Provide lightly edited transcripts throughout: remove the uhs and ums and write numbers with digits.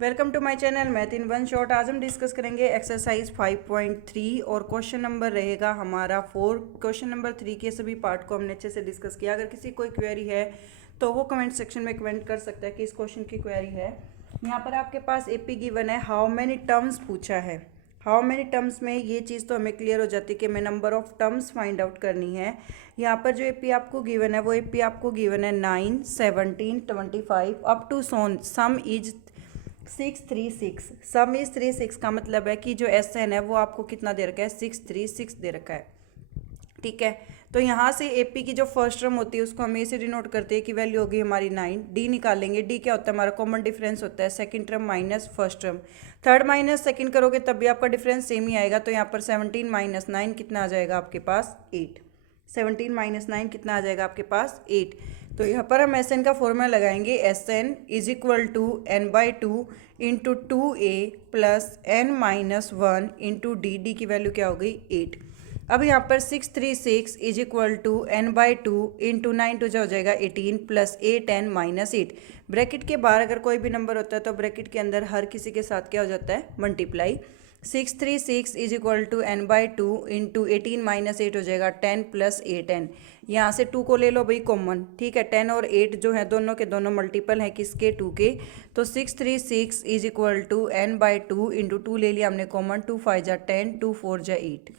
Welcome to my channel math in one shot. आज हम discuss करेंगे एक्सरसाइज 5.3 और क्वेश्चन नंबर रहेगा हमारा 4। क्वेश्चन नंबर 3 के सभी पार्ट को हमने अच्छे से डिस्कस किया। अगर किसी कोई क्वेरी है तो वो कमेंट सेक्शन में कमेंट कर सकता है कि इस क्वेश्चन की क्वेरी है। यहाँ पर आपके पास एपी गिवन है, हाउ मैनी टर्म्स पूछा है। हाउ मैनी टर्म्स में ये चीज़ तो हमें क्लियर हो जाती है कि हमें number of terms find out करनी है। यहाँ पर जो एपी आपको गिवन है वो एपी आपको गिवन है 9, 17, 25 अप टू सोन सम इज 636। सम इज 36 का मतलब है कि जो एस एन है वो आपको कितना दे रखा है, 636 दे रखा है। ठीक है, तो यहाँ से एपी की जो फर्स्ट टर्म होती है उसको हम ए से डिनोट करते हैं कि वैल्यू होगी हमारी 9। डी निकालेंगे, डी क्या होता है हमारा कॉमन डिफरेंस होता है, second term minus first term. Third minus second करोगे तब भी आपका डिफरेंस सेम ही आएगा। तो यहाँ पर 17 माइनस 9 कितना आ जाएगा आपके पास 8। 17 माइनस 9 कितना आ जाएगा आपके पास 8। तो यहाँ पर हम एस एन का फॉर्मूला लगाएंगे, S N is equal to N by two into 2a plus N minus 1 into D. D की वैल्यू क्या हो गई 8। अब यहाँ पर 636 is equal to N by two into 9 two जो हो जाएगा 18 प्लस 8 एन माइनस 8। ब्रैकेट के बाहर अगर कोई भी नंबर होता है तो ब्रैकेट के अंदर हर किसी के साथ क्या हो जाता है, multiply. 636 is equal to N by two into 18 minus 8 हो जाएगा 10 प्लस 8n। यहाँ से 2 को ले लो भाई कॉमन, ठीक है। 10 और 8 जो है दोनों के दोनों मल्टीपल हैं किसके, 2 के। तो 636 is equal to N by two into 2 ले लिया हमने कॉमन, 2 5 जा 10, 2 4 जा 8।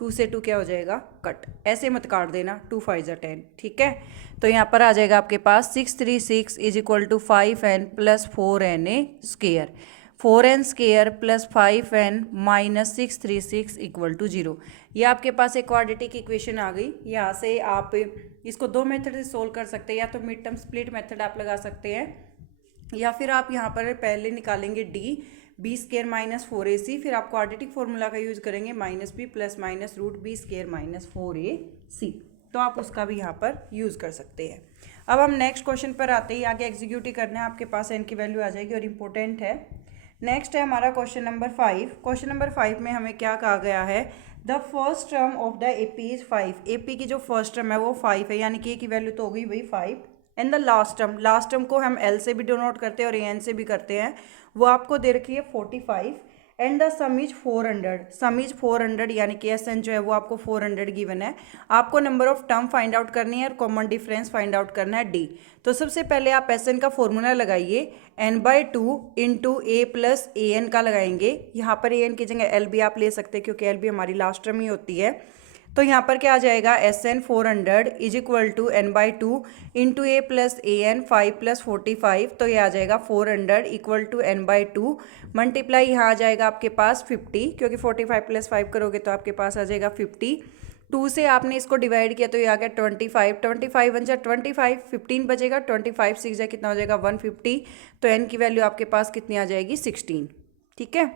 2 से 2 क्या हो जाएगा, कट। ऐसे मत काट देना, 2 5 जा 10, ठीक है। तो यहाँ पर आ जाएगा आपके पास 636 is equal to 5n plus 4na square, 4n square plus 5n minus 636 equal to 0। ये आपके पास एक क्वाड्रेटिक इक्वेशन आ गई। यहाँ से आप इसको दो मेथड से सोल्व कर सकते हैं, या तो मिड टर्म स्प्लिट मेथड आप लगा सकते हैं, या फिर आप यहाँ पर पहले निकालेंगे D, B square minus 4ac, फिर आप क्वाड्रेटिक फॉर्मूला का यूज करेंगे minus B plus minus root B square minus 4ac। तो आप उसका भी यहाँ पर यूज़ कर सकते हैं। अब हम नेक्स्ट क्वेश्चन पर आते ही आगे एग्जीक्यूट ही करना है, आपके पास एन की वैल्यू आ जाएगी और इम्पोर्टेंट है। नेक्स्ट है हमारा क्वेश्चन नंबर 5। क्वेश्चन नंबर 5 में हमें क्या कहा गया है, the first term of the AP is 5। AP की जो फर्स्ट टर्म है वो 5 है, यानी कि ए की वैल्यू तो हो गई वही 5। एंड द लास्ट टर्म को हम एल से भी डिनोट करते हैं और ए एन से भी करते हैं, वो आपको दे रखी है 45। And the some is 400। Some is 400 यानी कि एस एन जो है वो आपको 400 गिवन है। आपको number of term find out करनी है और कॉमन डिफरेंस फाइंड आउट करना है डी। तो सबसे पहले आप एस एन का फॉर्मूला लगाइए, N by two into A plus A N का लगाएंगे। यहाँ पर ए एन की जगह एल भी आप ले सकते हैं क्योंकि एल भी हमारी लास्ट टर्म ही होती है। तो यहाँ पर क्या आ जाएगा, S N 400 is equal to N by two into A plus A N 5 plus 45। तो ये आ जाएगा 400 equal to N by two multiply, यहाँ आ जाएगा आपके पास 50, क्योंकि 45 प्लस 5 करोगे तो आपके पास आ जाएगा 50। 2 से आपने इसको डिवाइड किया तो ये आ गया 25, 25 वन जा 25, 15 बचेगा, 25 6 जा कितना हो जाएगा 150। तो एन की वैल्यू आपके पास कितनी आ जाएगी 16, ठीक है।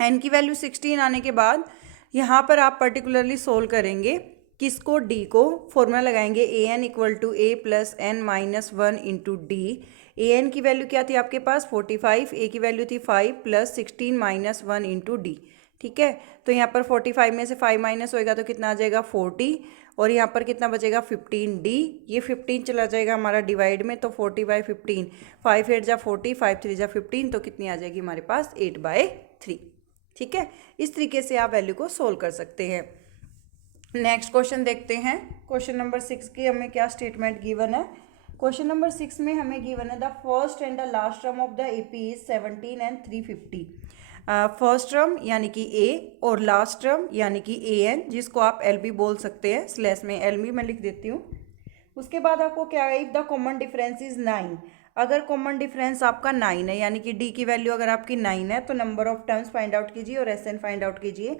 एन की वैल्यू 16 आने के बाद यहाँ पर आप पर्टिकुलरली सोल्व करेंगे किसको, डी को। फॉर्मूला लगाएंगे a n equal to a plus N minus 1 into d. A n की वैल्यू क्या थी आपके पास 45, ए की वैल्यू थी 5 प्लस 16 माइनस 1 इंटू डी, ठीक है। तो यहाँ पर 45 में से 5 माइनस होएगा तो कितना आ जाएगा 40, और यहाँ पर कितना बचेगा 15d। ये 15 चला जाएगा हमारा डिवाइड में, तो 40/15, 5 8 जा 40, 5 3 जा 15, तो कितनी आ जाएगी हमारे पास 8/3, ठीक है। इस तरीके से आप वैल्यू को सोल्व कर सकते हैं। नेक्स्ट क्वेश्चन देखते हैं। क्वेश्चन नंबर 6 की हमें क्या स्टेटमेंट गिवन है। क्वेश्चन नंबर 6 में हमें गिवन है the first and the last term of the AP is 17 and 350। First term यानी कि ए और लास्ट टर्म यानी कि ए एन, जिसको आप एल भी बोल सकते हैं, स्लैश में एल भी मैं लिख देती हूँ। उसके बाद आपको क्या है, if the common difference is 9। अगर कॉमन डिफरेंस आपका 9 है, यानी कि डी की वैल्यू अगर आपकी 9 है, तो number of terms find out कीजिए और एस एन फाइंड आउट कीजिए।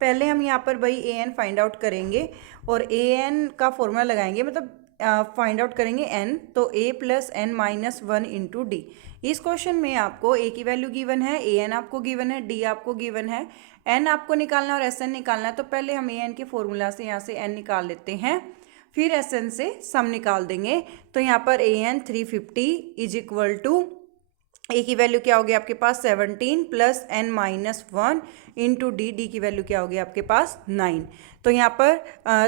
पहले हम यहाँ पर भाई ए एन फाइंड आउट करेंगे और ए एन का फॉर्मूला लगाएंगे, मतलब फाइंड आउट करेंगे एन, तो a plus N minus 1 into d. इस क्वेश्चन में आपको ए की वैल्यू गिवन है, ए एन आपको गिवन है, डी आपको गिवन है, एन आपको निकालना है और एस एन निकालना है। तो पहले हम ए एन के फॉर्मूला से यहाँ से एन निकाल लेते हैं, फिर एस एन से सम निकाल देंगे। तो यहाँ पर A N 350 is equal to ए की वैल्यू क्या होगी आपके पास 17 plus n minus 1 into D, D की वैल्यू क्या होगी आपके पास 9। तो यहाँ पर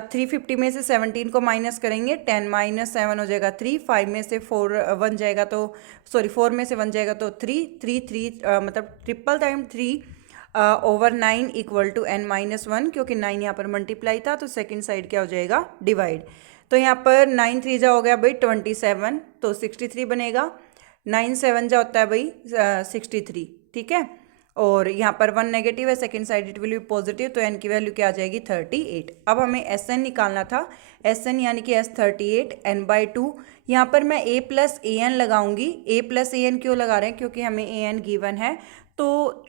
350 में से 17 को माइनस करेंगे, 10 माइनस 7 हो जाएगा 3, 5 में से 4 1 जाएगा तो सॉरी 4 में से 1 जाएगा तो 3, 3 मतलब triple time 3 over 9 equal to n minus 1, क्योंकि 9 यहाँ पर मल्टीप्लाई था तो सेकेंड साइड क्या हो जाएगा डिवाइड। तो यहाँ पर 9 3 जा हो गया भाई 27, तो 63 बनेगा। 9 7 जा होता है भाई 63, ठीक है। और यहाँ पर 1 नेगेटिव है, second side it will B positive, तो n की वैल्यू क्या आ जाएगी 38। अब हमें Sn निकालना था, Sn यानी कि S38 n/2। यहाँ पर मैं a प्लस ए एन लगाऊंगी। a प्लस ए एन क्यों लगा रहे हैं, क्योंकि हमें ए एन गिवन है, तो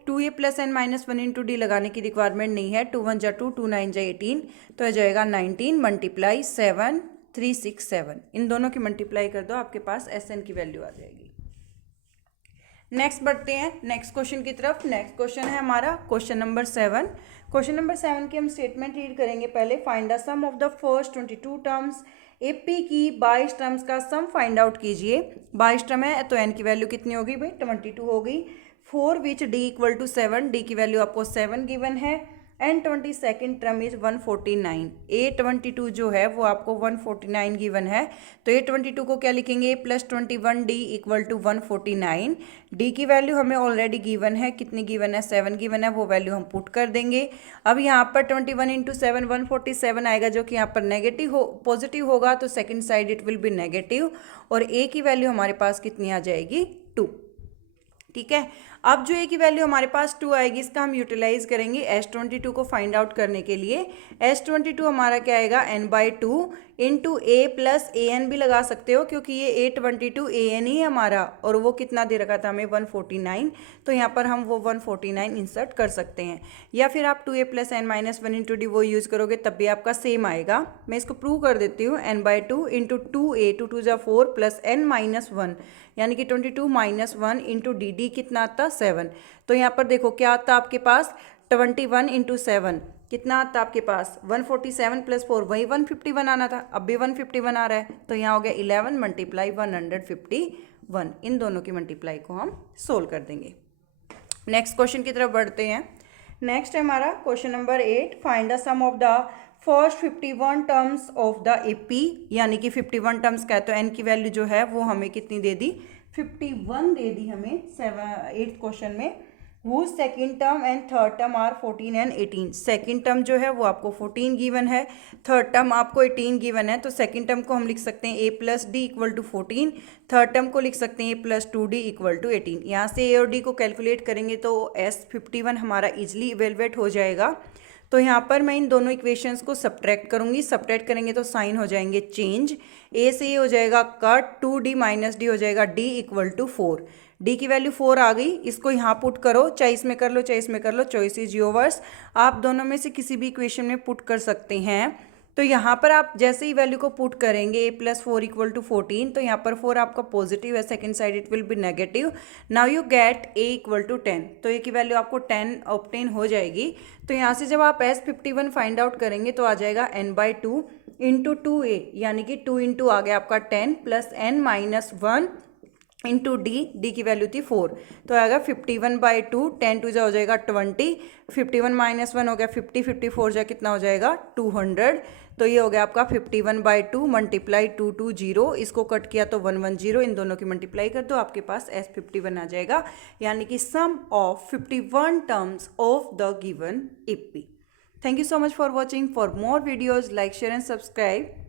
2a plus n minus 1 into D लगाने की रिक्वायरमेंट नहीं है। 2 1 जा 2, 2 9 जा 18, तो आ जाएगा 19 मल्टीप्लाई 7 367। इन दोनों की मल्टीप्लाई कर दो, आपके पास Sn की वैल्यू आ जाएगी। नेक्स्ट बढ़ते हैं नेक्स्ट क्वेश्चन की तरफ। नेक्स्ट क्वेश्चन है हमारा क्वेश्चन नंबर 7। क्वेश्चन नंबर 7 की हम स्टेटमेंट रीड करेंगे पहले। Find the sum of the first 22 terms, AP की 22 टर्म्स का सम फाइंड आउट कीजिए। 22 टर्म है तो एन की वैल्यू कितनी होगी भाई 22 होगी। 4 विच डी इक्वल टू 7, डी की वैल्यू आपको 7 गिवन है। And 22 term is 149। A22 जो है वो आपको 149 गिवन है, तो A22 को क्या लिखेंगे plus 21 d equal to 149। D की वैल्यू हमें ऑलरेडी गिवन है, कितनी गिवन है 7 गिवन है, वो वैल्यू हम पुट कर देंगे। अब यहाँ पर 21 इंटू 7 147 आएगा, जो कि यहाँ पर नेगेटिव हो पॉजिटिव होगा, तो second side it will be negative. और ए की वैल्यू हमारे पास कितनी आ जाएगी 2, ठीक है। अब जो ए की वैल्यू हमारे पास 2 आएगी, इसका हम यूटिलाइज करेंगे S22 को फाइंड आउट करने के लिए। S22 हमारा क्या आएगा n/2 into A plus A N भी लगा सकते हो, क्योंकि ये A22 ए एन ही है हमारा, और वो कितना दे रखा था हमें 149, तो यहाँ पर हम वो 149 इंसर्ट कर सकते हैं। या फिर आप 2a plus n minus 1 into D वो यूज़ करोगे तब भी आपका सेम आएगा। मैं इसको प्रूव कर देती हूँ। n/2 इंटू 2a 2 2 जा 4 प्लस n माइनस 1 यानी कि 22 माइनस 1 इंटू डी, डी कितना आता 7। तो यहाँ पर देखो क्या आता आपके पास 21 इंटू 7 कितना आता आपके पास 147 प्लस 4 वही 151 आना था, अब भी 151 आ रहा है, तो यहाँ हो गया 11 मल्टीप्लाई 151। इन दोनों की मल्टीप्लाई को हम सोल्व कर देंगे। नेक्स्ट क्वेश्चन की तरफ बढ़ते हैं। नेक्स्ट है हमारा question number 8। Find the sum of the first 51 terms of the AP, यानी कि 51 टर्म्स का है, तो एन की वैल्यू जो है वो हमें कितनी दे दी 51 दे दी हमें 8th क्वेश्चन में। वो second term and third term are 14 and 18। Second term जो है वो आपको 14 गिवन है, थर्ड टर्म आपको 18 गिवन है, तो सेकेंड टर्म को हम लिख सकते हैं a plus d equal to 14, third term को लिख सकते हैं a plus 2d equal to 18। यहाँ से a और d को कैलकुलेट करेंगे तो S51 हमारा इजिली इवेलुएट हो जाएगा। तो यहाँ पर मैं इन दोनों इक्वेशंस को सब्ट्रैक्ट करूँगी, सब्ट्रैक्ट करेंगे तो साइन हो जाएंगे चेंज। a से ये हो जाएगा कट, 2d माइनस डी हो जाएगा d इक्वल टू 4। d की वैल्यू 4 आ गई, इसको यहाँ पुट करो, चाहे इसमें कर लो चाहे इसमें कर लो, चॉइस इज योर्स। आप दोनों में से किसी भी इक्वेशन में पुट कर सकते हैं। तो यहाँ पर आप जैसे ही वैल्यू को पुट करेंगे a प्लस 4 इक्वल टू 14, तो यहाँ पर 4 आपका पॉजिटिव है, second side it will be negative. Now you get a equal to 10, तो a की वैल्यू आपको 10 ऑब्टेन हो जाएगी। तो यहाँ से जब आप S51 फाइंड आउट करेंगे तो आ जाएगा n/2 इंटू 2a, यानी कि 2 इंटू आ गया आपका 10 plus n minus 1 into D, D की वैल्यू थी 4, तो आएगा 51/2, 10 2 जा हो जाएगा 20, 51 माइनस 1 हो गया 50, 54 जा कितना हो जाएगा 200। तो ये हो गया आपका 51/2 मल्टीप्लाई 220, इसको कट किया तो 110, इन दोनों की मल्टीप्लाई कर दो, आपके पास S51 आ जाएगा, यानी कि sum of 51 terms of the given AP. Thank you so much for watching. For more videos, like, share and subscribe.